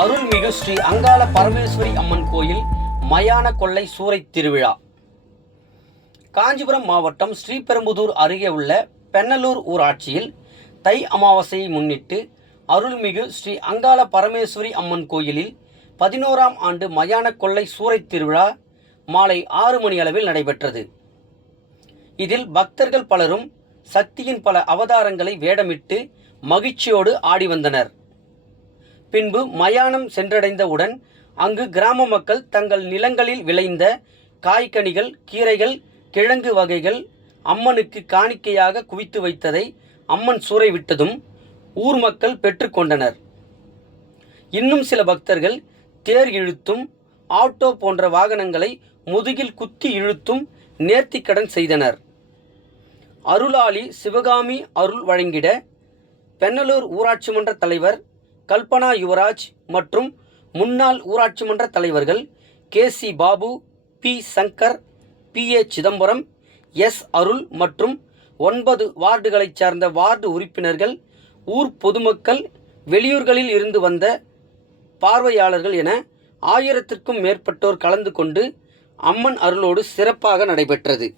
அருள்மிகு ஸ்ரீ அங்காள பரமேஸ்வரி அம்மன் கோயில் மயான கொள்ளை சூறை திருவிழா. காஞ்சிபுரம் மாவட்டம் ஸ்ரீபெரும்புதூர் அருகே உள்ள பெண்ணலூர் ஊராட்சியில் தை அமாவாசையை முன்னிட்டு அருள்மிகு ஸ்ரீ அங்காள பரமேஸ்வரி அம்மன் கோயிலில் 11ஆம் ஆண்டு மயான கொள்ளை சூறை திருவிழா மாலை 6 மணி அளவில் நடைபெற்றது. இதில் பக்தர்கள் பலரும் சக்தியின் பல அவதாரங்களை வேடமிட்டு மகிழ்ச்சியோடு ஆடி வந்தனர். பின்பு மயானம் சென்றடைந்தவுடன் அங்கு கிராம மக்கள் தங்கள் நிலங்களில் விளைந்த காய்கனிகள், கீரைகள், கிழங்கு வகைகள் அம்மனுக்கு காணிக்கையாக குவித்து வைத்ததை அம்மன் சூறை விட்டதும் ஊர் மக்கள் பெற்றுக்கொண்டனர். இன்னும் சில பக்தர்கள் தேர் இழுத்தும் ஆட்டோ போன்ற வாகனங்களை முதுகில் குத்தி இழுத்தும் நேர்த்திக்கடன் செய்தனர். அருளாளி சிவகாமி அருள் வழங்கிட பெண்ணலூர் ஊராட்சி மன்ற தலைவர் கல்பனா யுவராஜ் மற்றும் முன்னாள் ஊராட்சி மன்ற தலைவர்கள் KC Babu, P Shankar, PA Chidambaram, S அருள் மற்றும் 9 வார்டுகளைச் சார்ந்த வார்டு உறுப்பினர்கள், ஊர் பொதுமக்கள், வெளியூர்களில் இருந்து வந்த பார்வையாளர்கள் என 1000த்திற்கும் மேற்பட்டோர் கலந்து கொண்டு அம்மன் அருளோடு சிறப்பாக நடைபெற்றது.